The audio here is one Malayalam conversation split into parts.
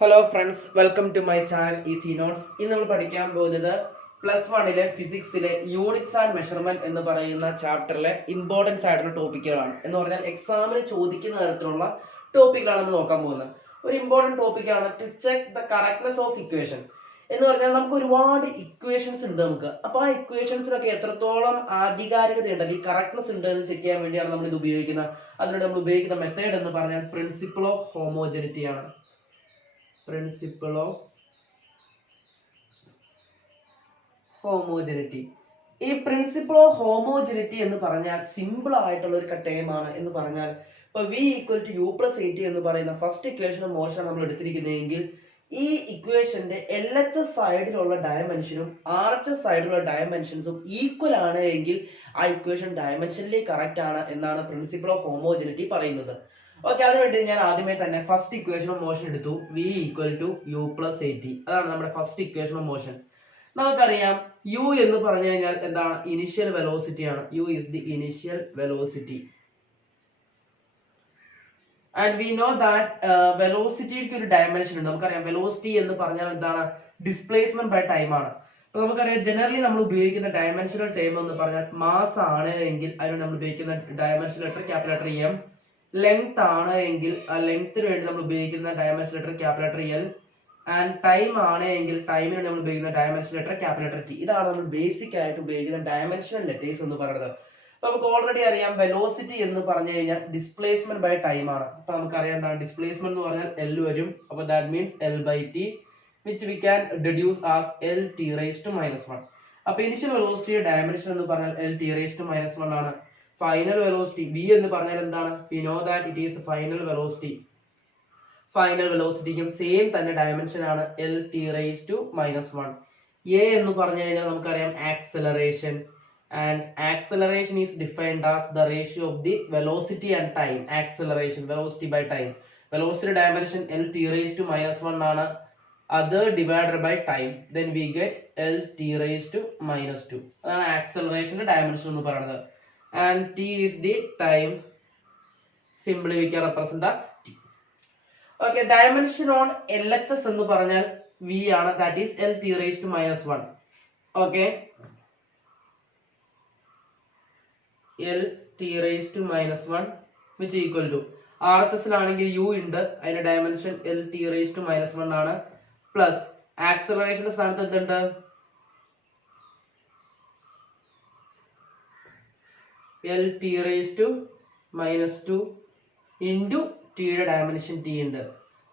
Hello friends, welcome to my channel easy notes. ഇന്ന് നമ്മൾ പഠിക്കാൻ പോകുന്നത് +1 ഫിസിക്സിലെ യൂണിറ്റ്സ് ആൻഡ് മെഷർമെന്റ് എന്ന് പറയുന്ന ചാപ്റ്ററിലെ ഇമ്പോർട്ടൻസ് ആയിട്ടുള്ള ടോപ്പിക്കുകളാണ്. എന്ന് പറഞ്ഞാൽ എക്സാമിന് ചോദിക്കുന്ന തരത്തിലുള്ള ടോപ്പിക്കുകളാണ് നമ്മൾ നോക്കാൻ പോകുന്നത്. ഒരു ഇമ്പോർട്ടൻറ്റ് ടോപ്പിക്കാണ് to check the correctness of equation. എന്ന് പറഞ്ഞാൽ നമുക്ക് ഒരുപാട് ഇക്വേഷൻസ് ഉണ്ട് നമുക്ക്. അപ്പോൾ ആ ഇക്വേഷൻസിലൊക്കെ എത്രത്തോളം ആധികാരികത ഉണ്ട്, അല്ലെങ്കിൽ കറക്റ്റ്നെസ് ഉണ്ട് എന്ന് ചെക്ക് ചെയ്യാൻ വേണ്ടിയാണ് നമ്മൾ ഇത് ഉപയോഗിക്കുന്നത്. അതിലൂടെ നമ്മൾ ഉപയോഗിക്കുന്ന മെത്തേഡ് എന്ന് പറഞ്ഞാൽ പ്രിൻസിപ്പിൾ ഓഫ് ഹോമോജനിറ്റി ആണ്. Principle of homogeneity. ഈ പ്രിൻസിപ്പിൾ ഓഫ് ഹോമോജനിറ്റി എന്ന് പറഞ്ഞാൽ സിമ്പിൾ ആയിട്ടുള്ള ഒരു ടേമാണ്. എന്ന് പറഞ്ഞാൽ ഇപ്പൊ v = u+at എന്ന് പറയുന്ന ഫസ്റ്റ് ഇക്വേഷനും മോശമാണ് നമ്മൾ എടുത്തിരിക്കുന്നതെങ്കിൽ ഈ ഇക്വേഷന്റെ LHS സൈഡിലുള്ള ഡയമെൻഷനും RHS സൈഡിലുള്ള ഡയമെൻഷൻസും ഈക്വൽ ആണ് എങ്കിൽ ആ ഇക്വേഷൻ ഡയമെൻഷനലി കറക്റ്റ് ആണ് എന്നാണ് പ്രിൻസിപ്പിൾ ഓഫ് ഹോമോജനിറ്റി പറയുന്നത്. ഓക്കെ, അതിനുവേണ്ടി ഞാൻ ആദ്യമേ തന്നെ ഫസ്റ്റ് ഇക്വേഷൻ ഓഫ് മോഷൻ എടുത്തു. v = u+at. അതാണ് നമ്മുടെ ഫസ്റ്റ് ഇക്വേഷൻ ഓഫ് മോഷൻ. നമുക്കറിയാം u എന്ന് പറഞ്ഞു കഴിഞ്ഞാൽ എന്താണ്? ഇനിഷ്യൽ വെലോസിറ്റി ആണ്. u is the initial velocity. And we know that വെലോസിറ്റിക്ക് ഒരു ഡയമെൻഷൻ ഉണ്ട്. നമുക്കറിയാം വെലോസിറ്റി എന്ന് പറഞ്ഞാൽ എന്താണ്? ഡിസ്പ്ലേസ്മെന്റ് ബൈ ടൈം ആണ്. അപ്പൊ നമുക്കറിയാം ജനറലി നമ്മൾ ഉപയോഗിക്കുന്ന ഡയമെൻഷണൽ ടൈം എന്ന് പറഞ്ഞാൽ മാസ് ആണ് എങ്കിൽ അതിന് നമ്മൾ ഉപയോഗിക്കുന്ന dimension letter capital M. Length ആണ് എങ്കിൽ ആ ലെങ്ത്തിന് വേണ്ടി നമ്മൾ ഉപയോഗിക്കുന്ന dimension letter capital L. And time ആണ് എങ്കിൽ ടൈമിന് നമ്മൾ ഉപയോഗിക്കുന്ന ഡയമെൻഷൻ ലെറ്റർ ക്യാപിറ്റൽ ടി. ഇതാണ് നമ്മൾ ബേസിക് ആയിട്ട് ഉപയോഗിക്കുന്ന ഡയമെൻഷണൽ ലെറ്റേഴ്സ് എന്ന് പറയുന്നത്. അപ്പൊ നമുക്ക് ഓൾറെഡി അറിയാം വെലോസിറ്റി എന്ന് പറഞ്ഞു കഴിഞ്ഞാൽ ഡിസ്പ്ലേസ്മെന്റ് ബൈ ടൈം ആണ്. അപ്പൊ നമുക്കറിയാം എന്താണ് ഡിസ്പ്ലേസ്മെന്റ് എന്ന് പറഞ്ഞാൽ എൽ വരും. അപ്പൊ that means L/T, which we can deduce as L(t⁻⁻1). അപ്പൊ ഇനിഷ്യൽ വെലോസിറ്റി ഡയമെൻഷൻ എന്ന് പറഞ്ഞാൽ L(t⁻⁻1) ആണ്. ഫൈനൽ വെലോസിറ്റി v എന്ന് പറഞ്ഞാൽ എന്താണ്? we know that it is final velocity. Final വെലോസിറ്റിക്കും സെയിം തന്നെ ഡയമെൻഷൻ ആണ് L(t⁻⁻1). a എന്ന് പറഞ്ഞു കഴിഞ്ഞാൽ നമുക്കറിയാം acceleration. And acceleration is defined as the ratio of the velocity and time. Acceleration velocity by time. Velocity dimension L(t⁻⁻1) ആണ്. അത് divided by time, then we get L(t⁻²). അതാണ് ആക്സലറേഷന്റെ ഡയമെൻഷൻ എന്ന് പറയുന്നത്. And t is the time. Simply we can represent as t. Okay, dimension on LHS എന്ന് പറഞ്ഞാൽ v ആണ്. That is L(t⁻⁻1). Okay, L(t⁻⁻1) which equal to RHS ലാണെങ്കിൽ u ഉണ്ട്, അതിന്റെ ഡയമെൻഷൻ L(t⁻⁻1) ആണ്. പ്ലസ് ആക്സലറേഷന്റെ സ്ഥാനത്ത് എന്തുണ്ട്? L(t⁻²) ഇൻറ്റു ടിയുടെ ഡയമെൻഷൻ ടി ഉണ്ട്.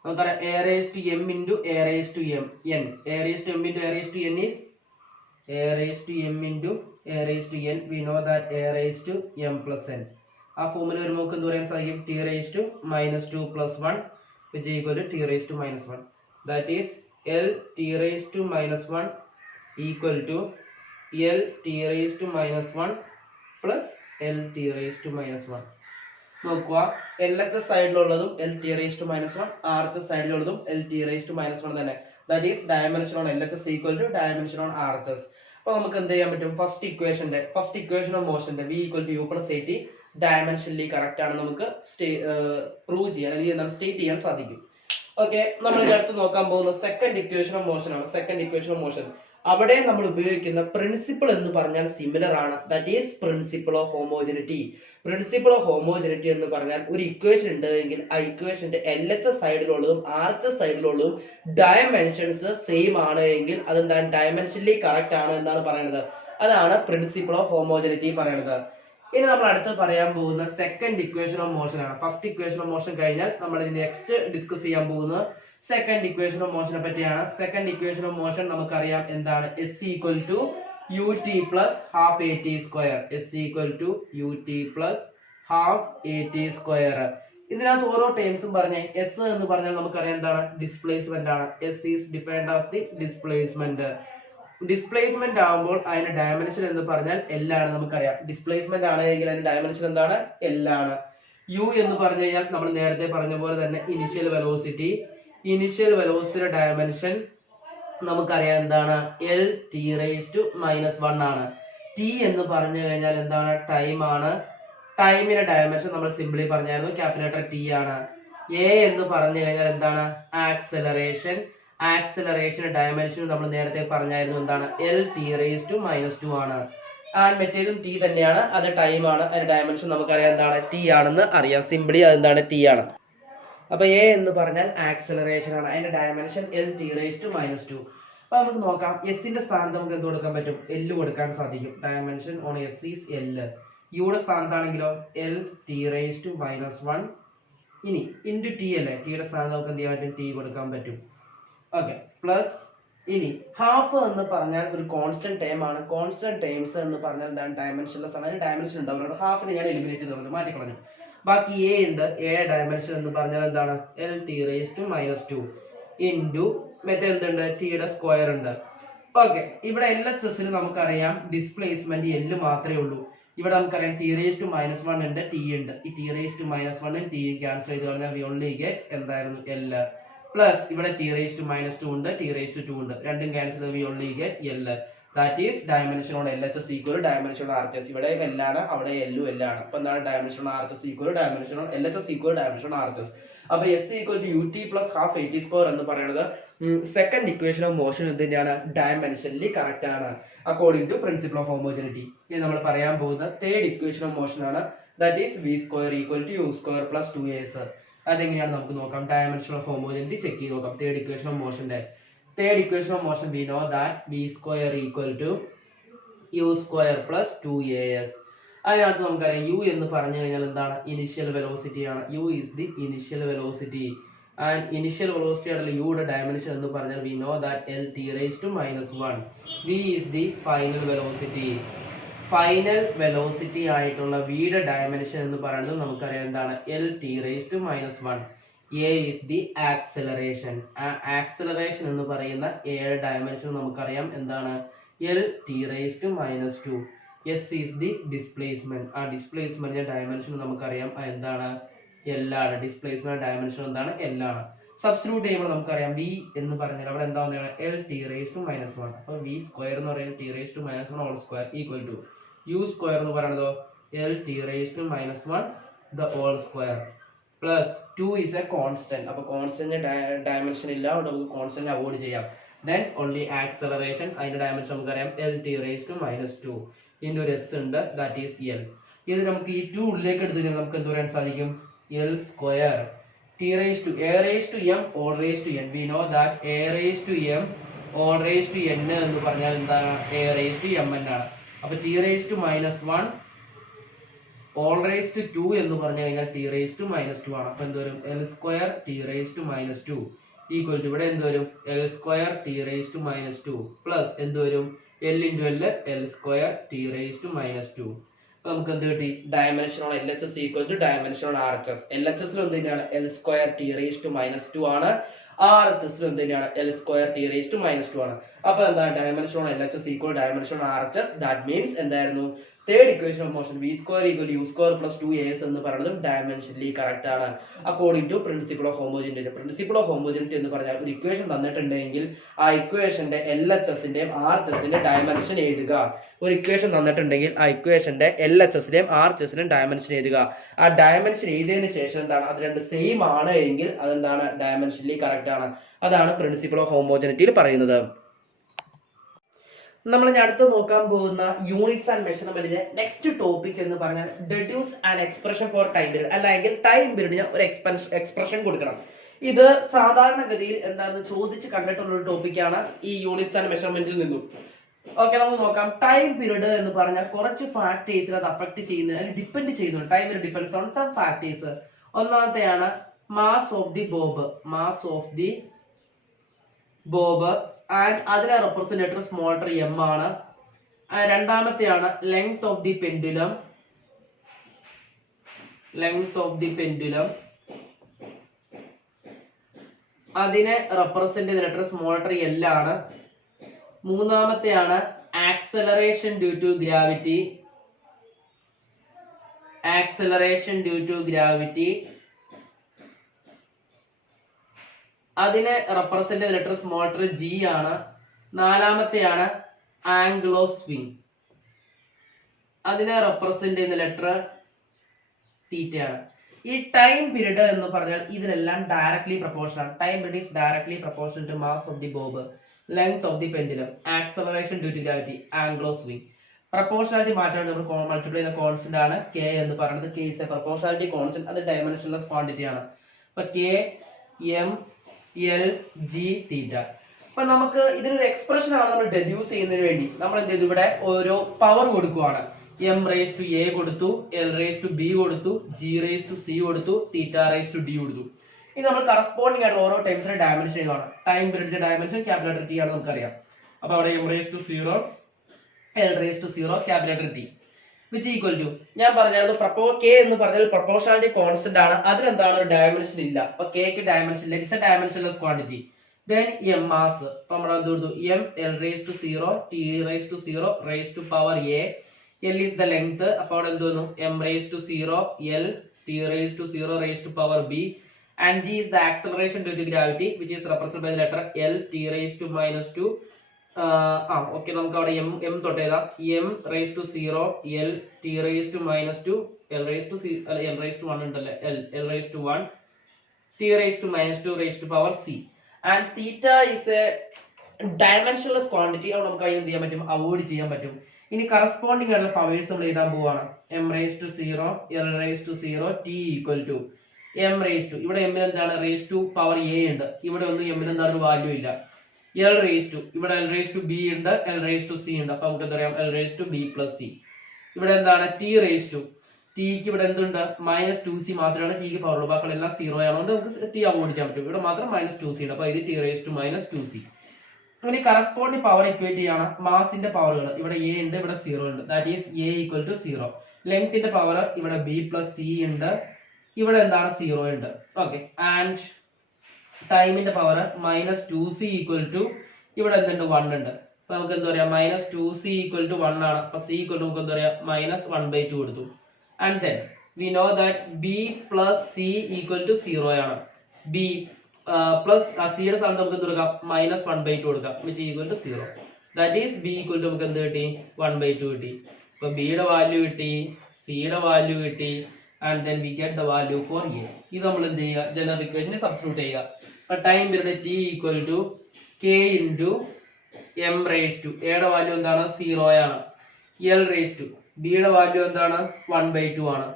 നമുക്കറിയാം a(m) into a(m). n. a(m) into a(n) is a(m) into a(n). we know that a(m+n). ആ ഫോമിൽ വരുമ്പോൾ എന്ത് പറയാൻ സാധിക്കും? t⁻² + 1 which equal to t⁻². that is L(t⁻1) equal to L(t⁻1) plus L(t⁻1). നോക്കുക, LHS സൈഡിലുള്ളതും L(t⁻1), RHS സൈഡിലുള്ളതും L(t⁻1) തന്നെ. That is dimension on LHS equal to dimension on RHS. അപ്പൊ നമുക്ക് എന്ത് ചെയ്യാൻ പറ്റും? ഫസ്റ്റ് ഇക്വേഷൻ ഓഫ് മോഷന്റെ v = u+at ഡയമെൻഷനലി കറക്റ്റ് ആണ് നമുക്ക് പ്രൂവ് ചെയ്യാൻ, അല്ലെങ്കിൽ എന്താണ് സ്റ്റേറ്റ് ചെയ്യാൻ സാധിക്കും. ഓക്കെ, നമ്മൾ ഇതിനടുത്ത് നോക്കാൻ പോകുന്ന സെക്കൻഡ് ഇക്വേഷൻ ഓഫ് മോഷൻ ആണ്. സെക്കൻഡ് ഇക്വേഷൻ ഓഫ് മോഷൻ അവിടെ നമ്മൾ ഉപയോഗിക്കുന്ന പ്രിൻസിപ്പിൾ എന്ന് പറഞ്ഞാൽ സിമിലർ ആണ്. That is principle of homogeneity. Principle of homogeneity എന്ന് പറഞ്ഞാൽ ഒരു ഇക്വേഷൻ ഉണ്ട് എങ്കിൽ ആ ഇക്വേഷന്റെ LHS സൈഡിലുള്ളതും RHS സൈഡിലുള്ളതും ഡയമെൻഷൻസ് സെയിം ആണ് എങ്കിൽ അതെന്താണ്? ഡയമെൻഷനലി കറക്റ്റ് ആണ് എന്നാണ് പറയുന്നത്. അതാണ് പ്രിൻസിപ്പിൾ ഓഫ് ഹോമോജനിറ്റി പറയുന്നത്. ഇനി നമ്മൾ അടുത്ത് പറയാൻ പോകുന്ന സെക്കൻഡ് ഇക്വേഷൻ ഓഫ് മോഷൻ ആണ്. ഫസ്റ്റ് ഇക്വേഷൻ ഓഫ് മോഷൻ കഴിഞ്ഞാൽ നമ്മൾ നെക്സ്റ്റ് ഡിസ്കസ് ചെയ്യാൻ പോകുന്നത് സെക്കൻഡ് ഇക്വേഷൻ ഓഫ് മോഷനെ പറ്റിയാണ്. സെക്കൻഡ് ഇക്വേഷൻ ഓഫ് മോഷൻ നമുക്കറിയാം എന്താണ്? s = ut + ½ at². s = ut + ½ at². ഇതിനകത്ത് ഓരോ ടേംസും പറഞ്ഞേ. s എന്ന് പറഞ്ഞാൽ നമുക്കറിയാം എന്താണ്? ഡിസ്പ്ലേസ്മെന്റ് ആണ്. s is defined as the displacement. Displacement ആകുമ്പോൾ അതിന്റെ ഡയമെൻഷൻ എന്ന് പറഞ്ഞാൽ L ആണ്. നമുക്കറിയാം ഡിസ്പ്ലേസ്മെന്റ് ആണെങ്കിൽ അതിന്റെ ഡയമെൻഷൻ എന്താണ്? L ആണ്. u എന്ന് പറഞ്ഞു കഴിഞ്ഞാൽ നമ്മൾ നേരത്തെ പറഞ്ഞ പോലെ തന്നെ ഇനിഷ്യൽ വെലോസിറ്റി. ഇനിഷ്യൽ വെലോസിറ്റിയുടെ ഡയമെൻഷൻ നമുക്കറിയാം എന്താണ്? L(t⁻1) ആണ്. t എന്ന് പറഞ്ഞു കഴിഞ്ഞാൽ എന്താണ്? ടൈം ആണ്. ടൈമിന്റെ ഡയമെൻഷൻ നമ്മൾ സിംപ്ലി പറഞ്ഞായിരുന്നു ക്യാപിറ്റൽ ലെറ്റർ ടി ആണ്. എ എന്ന് പറഞ്ഞു കഴിഞ്ഞാൽ എന്താണ്? ആക്സലറേഷൻ. ആക്സലറേഷൻ ഡയമെൻഷൻ നമ്മൾ നേരത്തെ പറഞ്ഞായിരുന്നു എന്താണ്? LT⁻²- ആണ്. ആൻഡ് മറ്റേതും ടി തന്നെയാണ്, അത് ടൈം ആണ്. അതിന്റെ ഡയമെൻഷൻ നമുക്കറിയാം എന്താണ്? ടി ആണെന്ന് അറിയാം. സിംപിളി അതെന്താണ്? ടി ആണ്. അപ്പൊ എ എന്ന് പറഞ്ഞാൽ ആക്സലറേഷൻ ആണ്, അതിന്റെ ഡയമെൻഷൻ LT⁻². അപ്പൊ നമുക്ക് നോക്കാം, എസിന്റെ സ്ഥാനത്ത് നമുക്ക് എന്ത് കൊടുക്കാൻ പറ്റും? L കൊടുക്കാൻ സാധിക്കും. Dimension on S is L. യുടെ സ്ഥാനത്താണെങ്കിലോ LT⁻². ഇനി ഇൻറ്റു ടി അല്ലേ, ടിയുടെ സ്ഥാനത്ത് നമുക്ക് എന്ത് ചെയ്യാൻ പറ്റും? ടി കൊടുക്കാൻ പറ്റും. ഓക്കെ, പ്ലസ് ഇനി ഹാഫ് എന്ന് പറഞ്ഞാൽ ഒരു കോൺസ്റ്റന്റ് ടൈം ആണ്. കോൺസ്റ്റന്റ് ടൈംസ് എന്ന് പറഞ്ഞാൽ എന്താണ്? ഡയമെൻഷൻലെസ് ആണ്. അതിന് ഡയമെൻഷൻ ഉണ്ടാവില്ല. ഹാഫിന് ഞാൻ എലിമിനേറ്റ് ചെയ്ത് മാറ്റിക്കളഞ്ഞു. ബാക്കി എ ഉണ്ട്. എ ഡയമെൻഷൻ എന്ന് പറഞ്ഞാൽ എന്താണ്? LT⁻² ഇൻറ്റു മറ്റേ എന്തുണ്ട്? ടിയുടെ സ്ക്വയർ ഉണ്ട്. ഓക്കെ, ഇവിടെ LHSന് നമുക്കറിയാം ഡിസ്പ്ലേസ്മെന്റ് L മാത്രമേ ഉള്ളൂ. ഇവിടെ നമുക്കറിയാം T⁻−1 ഉണ്ട്, ടി ഉണ്ട്. ഈ T⁻−1 ടി ക്യാൻസൽ ചെയ്ത് കഴിഞ്ഞാൽ വി ഓൺലി ഗെറ്റ് എന്തായിരുന്നു? L. പ്ലസ് ഇവിടെ T⁻2 ഉണ്ട്, T⁻2 ഉണ്ട്. രണ്ടും ക്യാൻസൽ ചെയ്ത് we only get L. That is dimension on LHS equal dimension on RHS. ഇവിടെ L ആണ്, അവിടെ L ആണ്. അപ്പൊ എന്താണ്? Dimension on RHS equal dimension on LHS equal dimension on RHS. അപ്പൊ S equal to UT plus half AT² എന്ന് പറയുന്നത് സെക്കൻഡ് ഇക്വേഷൻ ഓഫ് മോഷൻ എന്തിനാണ്? ഡയമെൻഷനലി കറക്റ്റ് ആണ് according to principle of homogeneity. ഇനി നമ്മൾ പറയാൻ പോകുന്ന തേർഡ് ഇക്വേഷൻ ഓഫ് മോഷൻ ആണ്. That is V² equal to U² plus 2AS. അതെങ്ങനെയാണ് നമുക്ക് നോക്കാം. ഡയമെൻഷൻ ഓഫ് ഹോമോജനിറ്റി ചെക്ക് ചെയ്ത് നോക്കാം. തേർഡ് ഇക്വേഷൻ ഓഫ് മോഷന്റെ third equation of motion, we know that V² equal to U² plus 2AS. അതിനകത്ത് നമുക്കറിയാം U എന്ന് പറഞ്ഞു കഴിഞ്ഞാൽ എന്താണ്? ഇനിഷ്യൽ വെലോസിറ്റി ആണ്. U is the initial velocity. And initial velocity ആയിട്ടുള്ള യുടെ ഡയമെൻഷൻ എന്ന് പറഞ്ഞാൽ we know that LT⁻−1. V is the final velocity. Final velocity ആയിട്ടുള്ള വിയുടെ ഡയമെൻഷൻ എന്ന് പറയുന്നത് നമുക്കറിയാം എന്താണ്? LT⁻−1. A is the acceleration. Acceleration എന്ന് പറയുന്ന എയുടെ ഡയമെൻഷൻ നമുക്കറിയാം എന്താണ്? LT⁻². S is the displacement. ആ ഡിസ്പ്ലേസ്മെന്റിന്റെ ഡയമെൻഷൻ നമുക്കറിയാം എന്താണ്? L ആണ്. ഡിസ്പ്ലേസ്മെന്റ് ഡയമെൻഷൻ എന്താണ്? L ആണ്. സബ്സ്റ്റിറ്റ്യൂട്ട് ചെയ്യുമ്പോൾ നമുക്കറിയാം V എന്ന് പറഞ്ഞാൽ അവിടെ എന്താ? LT⁻−1. അപ്പൊ V² എന്ന് പറയുന്നത് T⁻−1 whole square equal to U² എന്ന് പറയുന്നതോ LT⁻−1 the whole square. Plus 2 is a constant. അപ്പോൾ കോൺസ്റ്റന്റ് ഡയമെൻഷൻ ഇല്ല, അതുകൊണ്ട് നമുക്ക് കോൺസ്റ്റന്റ് അവോയ്ഡ് ചെയ്യാം. Then only acceleration, അതിന്റെ ഡയമെൻഷൻ നമുക്കറിയാം LT⁻² ഇൻറ്റു ഒരു S ഉണ്ട്, ദാറ്റ് ഈസ് L. ഇത് നമുക്ക് ഈ 2 ഉള്ളിലേക്ക് എടുത്ത് കഴിഞ്ഞാൽ നമുക്ക് എന്ത് പറയാൻ സാധിക്കും? L². A⁻m all⁻n. We know that A⁻m all⁻n എന്ന് പറഞ്ഞാൽ എന്താണ്? A⁻mn ആണ്. അപ്പൊ T⁻−1 all⁻2 എന്ന് പറഞ്ഞു കഴിഞ്ഞാൽ T⁻−2 ആണ്. അപ്പൊ എന്ത് വരും? L² T⁻−2 ഈക്വൽ ടു ഇവിടെ എന്ത് വരും? L² T⁻−2 പ്ലസ് എന്ത് വരും? L into L L² T⁻−2. അപ്പൊ നമുക്ക് എന്ത് കിട്ടി? Dimension on LHS equal to dimension on RHS. LHS എന്ത് തന്നെയാണ്? L² T⁻−2 ആണ്. RHS എന്ത് തന്നെയാണ്? L² T⁻−2 ആണ്. അപ്പൊ എന്താണ്? Dimension on LHS equal dimension on RHS. That means എന്തായിരുന്നു? Third equation of motion V² equal to U² plus 2AS എന്ന് പറയുന്നത് ഡയമെൻഷനലി കറക്റ്റ് ആണ് according to principle of homogeneity. Principle of homogeneity എന്ന് പറഞ്ഞാൽ ഒരു ഇക്വേഷൻ തന്നിട്ടുണ്ടെങ്കിൽ ആ ഇക്വേഷന്റെ LHSന്റെയും RHSന്റെയും ഡയമെൻഷൻ എഴുതുക. ഒരു ഇക്വേഷൻ തന്നിട്ടുണ്ടെങ്കിൽ ആ ഇക്വേഷന്റെ LHSന്റെയും RHSന്റെയും ഡയമെൻഷൻ എഴുതുക. ആ ഡയമെൻഷൻ എഴുതിയതിനു ശേഷം എന്താണ്? അത് രണ്ട് സെയിം ആണ് എങ്കിൽ അതെന്താണ്? ഡയമെൻഷനലി കറക്റ്റ് ആണ്. അതാണ് പ്രിൻസിപ്പിൾ ഓഫ് ഹോമോജനിറ്റിയിൽ പറയുന്നത്. നമ്മൾ ഇനി അടുത്ത് നോക്കാൻ പോകുന്ന യൂണിറ്റ്സ് ആൻഡ് മെഷർമെന്റിലെ നെക്സ്റ്റ് ടോപ്പിക് എന്ന് പറഞ്ഞാൽ deduce an expression for time period, അല്ലെങ്കിൽ ടൈം പീരീഡിന് ഒരു എക്സ്പ്രഷൻ കൊടുക്കണം. ഇത് സാധാരണഗതിയിൽ എന്താണെന്ന് ചോദിച്ച് കണ്ടിട്ടുള്ള ഒരു ടോപ്പിക്കാണ് ഈ യൂണിറ്റ്സ് ആൻഡ് മെഷർമെന്റിൽ നിന്നും. ഓക്കെ, നമുക്ക് നോക്കാം. ടൈം പീരീഡ് എന്ന് പറഞ്ഞാൽ കുറച്ച് ഫാക്ടേഴ്സിൽ അത് അഫക്ട് ചെയ്യുന്നത്, അതിന് ഡിപ്പെൻഡ് ചെയ്യുന്നുണ്ട്. Time period depends on some factors. ഒന്നാമത്തെയാണ് mass of the bob. Mass of the bob and അതിനെ റെപ്രസെന്റേറ്റർ സ്മോൾ ലെറ്റർ m ആണ്. രണ്ടാമത്തെയാണ് length of the pendulum. Length of the pendulum അതിനെ റെപ്രസെന്റ് ചെയ്യുന്ന ലെറ്റർ സ്മോൾ ലെറ്റർ L ആണ്. മൂന്നാമത്തെയാണ് acceleration due to gravity. Acceleration due to gravity അതിനെ റെപ്രസെന്റ് ചെയ്യുന്ന ലെറ്റർ സ്മോൾ ലെറ്റർ G ആണ്. നാലാമത്തെയാണ് ആംഗിൾ ഓഫ് സ്വിംഗ്. അതിനെ റെപ്രസെന്റ് ചെയ്യുന്ന ലെറ്റർ തീറ്റ ആണ്. ഈ ടൈം പീരീഡ് എന്ന് പറഞ്ഞാൽ ഇതിനെല്ലാം directly proportional. Time period is directly proportional to mass of the bob, length of the pendulum, acceleration due to gravity, angle of swing. Proportionality മാറ്റാണ് നമ്മൾ മൾട്ടിപ്ലൈ ചെയ്യുന്ന കോൺസ്റ്റന്റ് ആണ് കെ എന്ന് പറയുന്നത്. K is a proportionality constant, അത് ഡയമെൻഷൻലെസ് ക്വാണ്ടിറ്റി ആണ്. അപ്പൊ K M L G theta. അപ്പൊ നമുക്ക് ഇതിനൊരു എക്സ്പ്രഷൻ ആണ് നമ്മൾ ഡെഡ്യൂസ് ചെയ്യുന്നതിന് വേണ്ടി നമ്മൾ എന്ത് ചെയ്തു, ഇവിടെ ഓരോ പവർ കൊടുക്കുവാണ്. എം റേസ് ടു എ കൊടുത്തു, എൽ റേസ് ടു ബി കൊടുത്തു, ജി റേസ് ടു സി കൊടുത്തു, തീറ്റ റേസ് ടു ഡി കൊടുത്തു. ഇത് നമ്മൾ കറസ്പോണ്ടിങ് ആയിട്ട് ഓരോ ടൈംസിന്റെ ഡയമെൻഷൻ ചെയ്യുകയാണ്. ടൈം പീരീഡിന്റെ ഡയമെൻഷൻ ക്യാപിറ്റൽ ടി ആണ് നമുക്കറിയാം. അപ്പൊ അവിടെ M raise to 0, L raise to 0, capital T which equal to, ഞാൻ പറഞ്ഞായിരുന്നു കെ എന്ന് പറഞ്ഞാൽ പ്രൊപ്പോർഷണാലിറ്റി കോൺസ്റ്റന്റ് ആണ്. അതിനെന്താണ് ഒരു ഡയമെൻഷൻ ഇല്ല. അപ്പൊ കെക്ക് ഡയമെൻഷൻ ഇല്ല, it's A dimensionless quantity. Then m mass, അപ്പൊ നമ്മൾ എന്ത് കൊടുത്തു, m l raised to 0, t raised to 0 raised to power a, l is the length, അപ്പോൾ അവിടെ എന്ത് വന്നു, m raised to 0, l t raised to 0 raised to power b, and g is the acceleration due to gravity which is represented by the letter l t raised to -2. Okay, നമുക്ക് അവിടെ m തൊട്ട് എഴുതാം. m raised to 0, l t raised to -2, l raised to 1 ഉണ്ടല്ലേ, l raised to 1, t raised to -2 raised to power c. And theta is a dimensionless quantity. അത് നമുക്ക് അതിന് എന്ത് ചെയ്യാൻ പറ്റും, അവോയ്ഡ് ചെയ്യാൻ പറ്റും. ഇനി കറസ്പോണ്ടിങ് ആയിട്ടുള്ള പവേഴ്സ് നമ്മൾ എഴുതാൻ പോവാണ്. m raised to 0, l raised to 0, t equal to m raised to, ഇവിടെ m എന്താണ്, raised to power a ഉണ്ട്. ഇവിടെ ഒന്നും m എന്താണ് ഒരു വാല്യൂ ഇല്ല. l raised to, ഇവിടെ l raised to b ഉണ്ട്, l raised to c ഉണ്ട്. അപ്പൊ നമുക്ക് എന്താ പറയാം, l raised to b plus c. ഇവിടെ എന്താണ്, t raised to, ടിക്ക് ഇവിടെ എന്തുണ്ട്, -2c മാത്രമാണ് ടിക്ക് പവർ ഉള്ളൂ. ബാക്കിയെല്ലാം 0 ആയതുകൊണ്ട് നമുക്ക് ടി അവോയ്ഡ് ചെയ്യാൻ പറ്റും. ഇവിടെ മാത്രം -2c ഉണ്ട്. അപ്പൊ ഇത് ടി റേസ് ടു -2c. ഇനി കറസ്പോണ്ടിങ് പവർ ഇക്വേറ്റ് ചെയ്യാണ് മാസിന്റെ പവറുകൾ. ഇവിടെ a ഉണ്ട്, ഇവിടെ 0 ഉണ്ട്. That is a equal to 0. ലെങ്ത്തിന്റെ പവർ ഇവിടെ b പ്ലസ് c ഉണ്ട്, ഇവിടെ എന്താണ് 0 ഉണ്ട്. ഓക്കെ, ആൻഡ് ടൈമിന്റെ പവർ -2c ഈക്വൽ ടു, ഇവിടെ എന്തുണ്ട്, 1 ഉണ്ട്. അപ്പൊ നമുക്ക് എന്താ പറയാ, -2c ഈക്വൽ ടു 1 ആണ്. അപ്പൊ c ഈക്വൽ ടു നമുക്ക് എന്താ പറയാ, -1/2 കൊടുത്തു. And then we know that b plus c equal to 0 ആണ്. b plus c യുടെ സ്ഥാനത്ത് നമുക്ക് എന്ത് കൊടുക്കാം, -1/2 കൊടുക്കാം, which is equal to 0. That is b equal to നമുക്ക് എന്ത് കിട്ടി, 1/2 കിട്ടി. അപ്പൊ b യുടെ വാല്യൂ കിട്ടി, c യുടെ വാല്യൂ കിട്ടി, and then we get the value for a. ഇത് നമ്മൾ എന്ത് ചെയ്യുക, ജനറൽ ഇക്വേഷനിൽ സബ്സ്റ്റിറ്റ്യൂട്ട് ചെയ്യുക. അപ്പൊ time period t equal to k into m raised to, a യുടെ വാല്യൂ എന്താണ്, 0 ആണ്. l raised to, b യുടെ വാല്യൂ എന്താണ്, 1/2 ആണ്.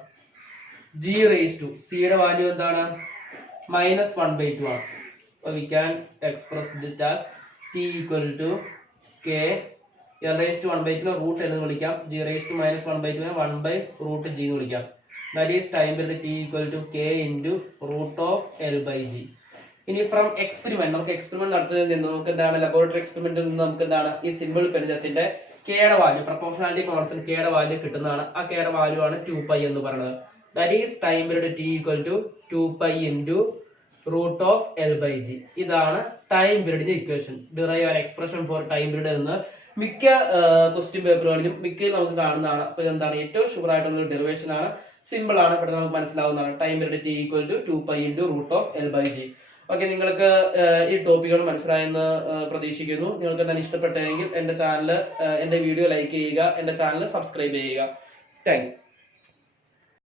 g raised to, c യുടെ വാല്യൂ എന്താണ്, -1/2 ആണ്. So we can express it as t equal to k, l raised to 1/2 root എന്ന് വിളിക്കാം, g raised to -1/2 1/√g എന്ന് വിളിക്കാം. That is time period t equal to k into root of l/g. ഇനി ഫ്രം എക്സ്പെരിമെന്റ്, നമുക്ക് എക്സ്പെരിമെന്റ് നടത്തുന്നതിൽ നിന്ന് നമുക്ക് എന്താണ്, ലബോറട്ടറി എക്സ്പെരിമെന്റിൽ നിന്ന് നമുക്ക് എന്താണ്, ഈ സിമ്പിൾ പെരിതത്തിന്റെ കെയുടെ വാല്യൂ, പ്രൊപ്പോർഷണാലിറ്റി കോൺസ്റ്റന്റ് കെയുടെ വാല്യൂ കിട്ടുന്നതാണ്. ആ കെയുടെ വാല്യൂ ആണ് 2π എന്ന് പറയുന്നത്. That is time period t equal to 2π into root of l/g. ഇതാണ് ടൈം പീരീഡിന്റെ equation. Derive an expression for time period എന്ന് മിക്ക ക്വസ്റ്റ്യൻ പേപ്പറുകളിലും മിക്ക നമുക്ക് കാണുന്നതാണ്. അപ്പൊ ഇതെന്താണ്, ഏറ്റവും ഷുവർ ആയിട്ടുള്ള ഒരു ഡെറിവേഷൻ ആണ്, സിമ്പിൾ ആണ്, പെട്ടെന്ന് നമുക്ക് മനസ്സിലാവുന്നതാണ്. Time period t equal to 2π into root of l/g. Okay, നിങ്ങൾക്ക് ഈ ടോപ്പിക്കുകൾ മനസ്സിലായെന്ന് പ്രതീക്ഷിക്കുന്നു. നിങ്ങൾക്ക് എന്താണ് ഇഷ്ടപ്പെട്ടെങ്കിൽ എന്റെ വീഡിയോ ലൈക്ക് ചെയ്യുക, എന്റെ ചാനൽ സബ്സ്ക്രൈബ് ചെയ്യുക. Thank you.